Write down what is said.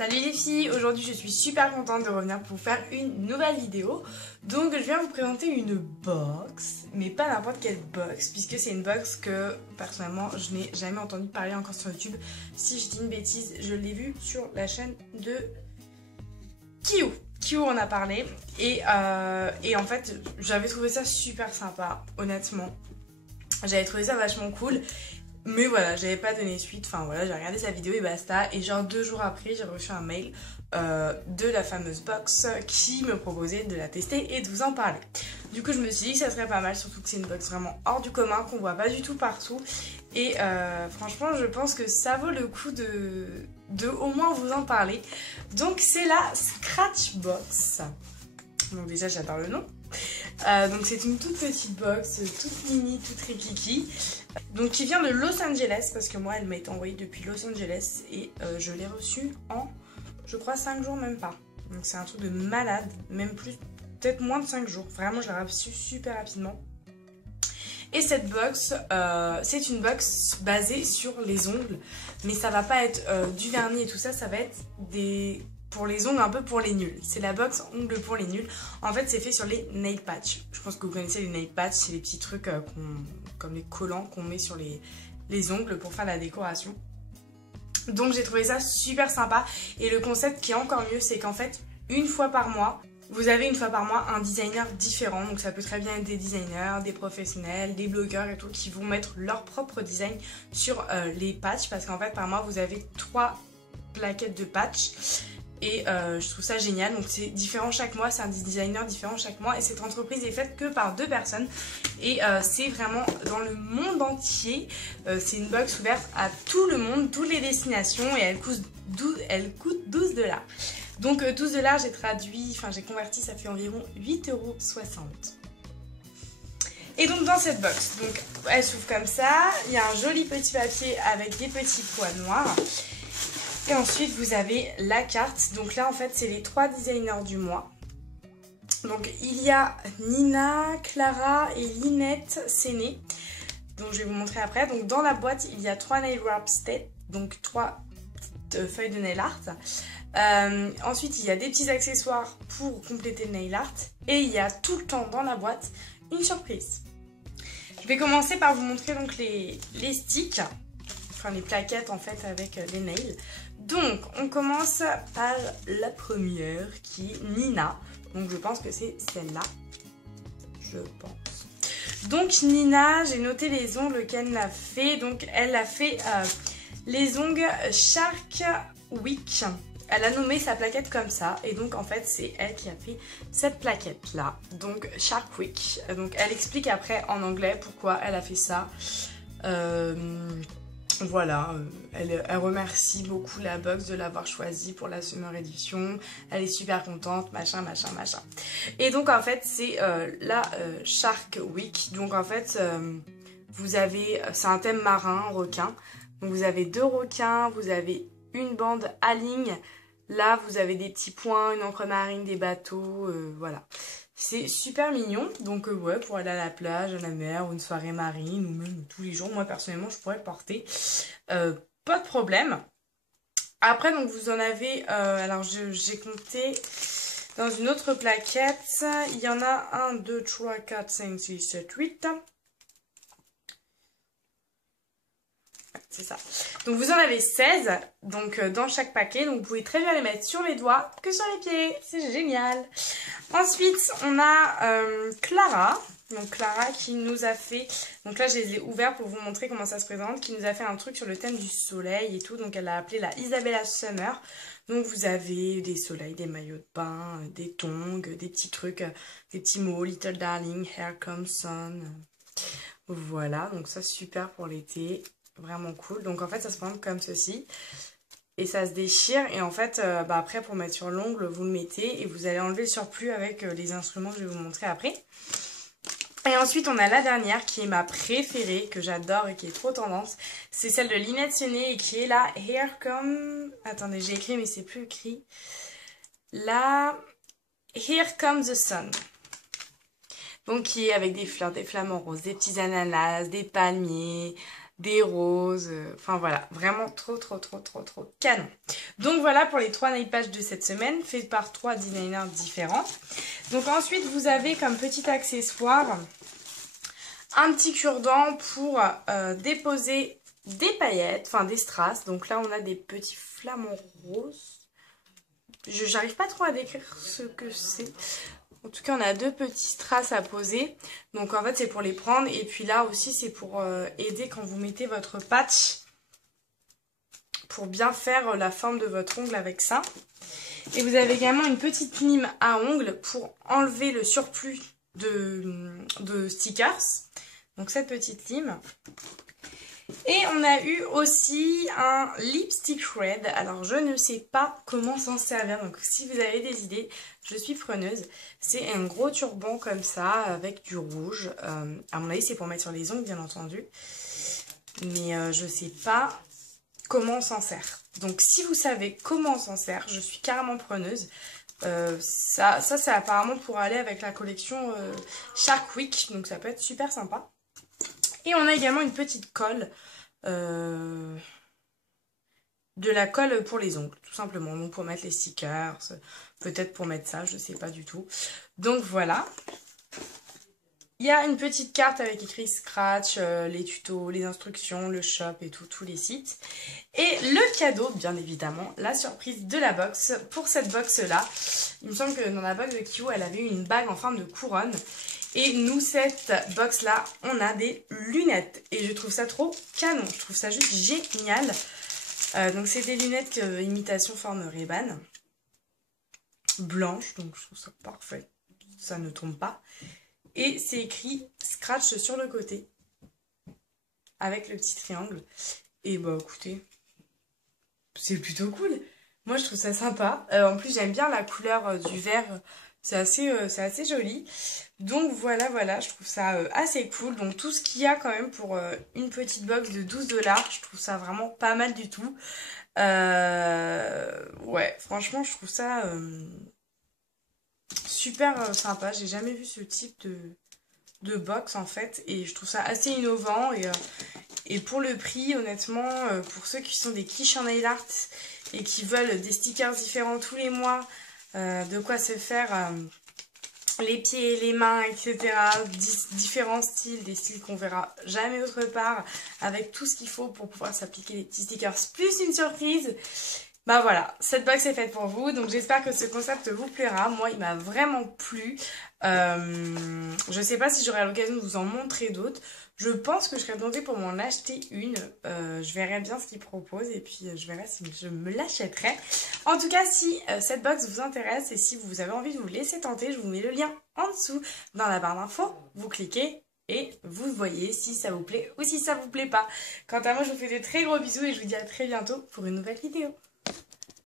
Salut les filles, aujourd'hui je suis super contente de revenir pour vous faire une nouvelle vidéo. Donc je viens vous présenter une box, mais pas n'importe quelle box, puisque c'est une box que personnellement je n'ai jamais entendu parler encore sur YouTube. Si je dis une bêtise, je l'ai vue sur la chaîne de Kiyu. Kiyu en a parlé et en fait j'avais trouvé ça super sympa, honnêtement. J'avais trouvé ça vachement cool. Mais voilà, j'avais pas donné suite, enfin voilà, j'ai regardé sa vidéo et basta. Et genre 2 jours après, j'ai reçu un mail de la fameuse box qui me proposait de la tester et de vous en parler. Du coup, je me suis dit que ça serait pas mal, surtout que c'est une box vraiment hors du commun, qu'on voit pas du tout partout. Et franchement, je pense que ça vaut le coup de au moins vous en parler. Donc c'est la Scratch Box. Donc déjà, j'adore le nom. Donc c'est une toute petite box, toute mini, toute rikiki. Donc qui vient de Los Angeles, parce que moi elle m'a été envoyée depuis Los Angeles et je l'ai reçue en, je crois, 5 jours, même pas. Donc c'est un truc de malade, même plus, peut-être moins de 5 jours. Vraiment je l'ai reçue super rapidement. Et cette box, c'est une box basée sur les ongles, mais ça va pas être du vernis et tout ça, ça va être des... pour les ongles, un peu pour les nuls. C'est la box ongles pour les nuls. En fait, c'est fait sur les nail patch. Je pense que vous connaissez les nail patch, c'est les petits trucs comme les collants qu'on met sur les ongles pour faire la décoration. Donc j'ai trouvé ça super sympa. Et le concept qui est encore mieux, c'est qu'en fait, une fois par mois, vous avez une fois par mois un designer différent. Donc ça peut très bien être des designers, des professionnels, des blogueurs et tout qui vont mettre leur propre design sur les patchs. Parce qu'en fait, par mois, vous avez 3 plaquettes de patchs. Et je trouve ça génial, donc c'est différent chaque mois, c'est un designer différent chaque mois et cette entreprise est faite que par 2 personnes et c'est vraiment dans le monde entier, c'est une box ouverte à tout le monde, toutes les destinations et elle coûte 12 $. Donc 12 $, j'ai traduit, enfin j'ai converti, ça fait environ 8,60 €. Et donc dans cette box, donc elle s'ouvre comme ça, il y a un joli petit papier avec des petits pois noirs. Et ensuite vous avez la carte, donc là en fait c'est les 3 designers du mois. Donc il y a Nina, Clara et Linette Séné, donc je vais vous montrer après. Donc dans la boîte il y a 3 nail wraps, donc 3 feuilles de nail art. Ensuite il y a des petits accessoires pour compléter le nail art. Et il y a tout le temps dans la boîte une surprise. Je vais commencer par vous montrer donc les sticks, enfin les plaquettes en fait avec les nails. Donc on commence par la première qui est Nina. Donc je pense que c'est celle-là. Je pense. Donc Nina, j'ai noté les ongles qu'elle a fait. Donc elle a fait les ongles Shark Week. Elle a nommé sa plaquette comme ça. Et donc en fait c'est elle qui a fait cette plaquette là. Donc Shark Week. Donc elle explique après en anglais pourquoi elle a fait ça. Voilà, elle remercie beaucoup la box de l'avoir choisie pour la Summer Edition. Elle est super contente, machin, machin, machin. Et donc en fait c'est la Shark Week. Donc en fait vous avez, c'est un thème marin, requin. Donc vous avez 2 requins, vous avez une bande à ligne. Là vous avez des petits points, une encre marine, des bateaux, voilà. C'est super mignon, donc ouais, pour aller à la plage, à la mer, ou une soirée marine, ou même tous les jours, moi personnellement je pourrais le porter, pas de problème. Après donc vous en avez, alors j'ai compté dans une autre plaquette, il y en a 1, 2, 3, 4, 5, 6, 7, 8. C'est ça. Donc vous en avez 16 donc, dans chaque paquet. Donc vous pouvez très bien les mettre sur les doigts que sur les pieds. C'est génial. Ensuite, on a Clara. Donc Clara qui nous a fait... Donc là, je les ai ouverts pour vous montrer comment ça se présente. Qui nous a fait un truc sur le thème du soleil et tout. Donc elle l'a appelé la Isabella Summer. Donc vous avez des soleils, des maillots de bain, des tongs, des petits trucs, des petits mots. Little darling, here comes sun. Voilà, donc ça super pour l'été. Vraiment cool. Donc en fait ça se présente comme ceci. Et ça se déchire. Et en fait après pour mettre sur l'ongle vous le mettez. Et vous allez enlever le surplus avec les instruments que je vais vous montrer après. Et ensuite on a la dernière qui est ma préférée. Que j'adore et qui est trop tendance. C'est celle de Linette Séné. Et qui est la Here Come... Attendez j'ai écrit mais c'est plus écrit. La Here Comes the Sun. Donc qui est avec des fleurs, des flamants roses, des petits ananas, des palmiers, des roses, enfin voilà, vraiment trop canon. Donc voilà pour les 3 nail patchs de cette semaine, faits par 3 designers différents. Donc ensuite vous avez comme petit accessoire un petit cure-dent pour déposer des paillettes, enfin des strass. Donc là on a des petits flamants roses. J'arrive pas trop à décrire ce que c'est. En tout cas, on a 2 petits strass à poser. Donc en fait, c'est pour les prendre. Et puis là aussi, c'est pour aider quand vous mettez votre patch. Pour bien faire la forme de votre ongle avec ça. Et vous avez également une petite lime à ongles pour enlever le surplus de stickers. Donc cette petite lime. Et on a eu aussi un lipstick red. Alors je ne sais pas comment s'en servir. Donc si vous avez des idées, je suis preneuse. C'est un gros turban comme ça avec du rouge. À mon avis c'est pour mettre sur les ongles bien entendu. Mais je ne sais pas comment on s'en sert. Donc si vous savez comment on s'en sert, je suis carrément preneuse. Ça c'est apparemment pour aller avec la collection Shark Week. Donc ça peut être super sympa. Et on a également une petite colle, de la colle pour les ongles, tout simplement. Donc pour mettre les stickers, peut-être pour mettre ça, je ne sais pas du tout. Donc voilà. Il y a une petite carte avec écrit Scratch, les tutos, les instructions, le shop et tout, tous les sites. Et le cadeau, bien évidemment, la surprise de la box. Pour cette box-là, il me semble que dans la box de Kiwo, elle avait une bague en forme de couronne. Et nous, cette box-là, on a des lunettes. Et je trouve ça trop canon. Je trouve ça juste génial. Donc, c'est des lunettes imitation forme Ray-Ban. Blanches, donc je trouve ça parfait. Ça ne tombe pas. Et c'est écrit Scratch sur le côté. Avec le petit triangle. Et bah, écoutez, c'est plutôt cool. Moi, je trouve ça sympa. En plus, j'aime bien la couleur du vert. C'est assez joli. Donc voilà, je trouve ça assez cool. Donc tout ce qu'il y a quand même pour une petite box de 12 $, je trouve ça vraiment pas mal du tout. Ouais, franchement, je trouve ça super sympa. J'ai jamais vu ce type de box en fait. Et je trouve ça assez innovant. Et pour le prix, honnêtement, pour ceux qui sont des quiches en nail art et qui veulent des stickers différents tous les mois, de quoi se faire les pieds, les mains, etc. Différents styles, des styles qu'on verra jamais autre part, avec tout ce qu'il faut pour pouvoir s'appliquer les petits stickers, plus une surprise. Bah voilà, cette box est faite pour vous, donc j'espère que ce concept vous plaira. Moi, il m'a vraiment plu. Je sais pas si j'aurai l'occasion de vous en montrer d'autres. Je pense que je serais tentée pour m'en acheter une. Je verrai bien ce qu'ils proposent et puis je verrai si je me l'achèterai. En tout cas, si cette box vous intéresse et si vous avez envie de vous laisser tenter, je vous mets le lien en dessous dans la barre d'infos. Vous cliquez et vous voyez si ça vous plaît ou si ça vous plaît pas. Quant à moi, je vous fais de très gros bisous et je vous dis à très bientôt pour une nouvelle vidéo.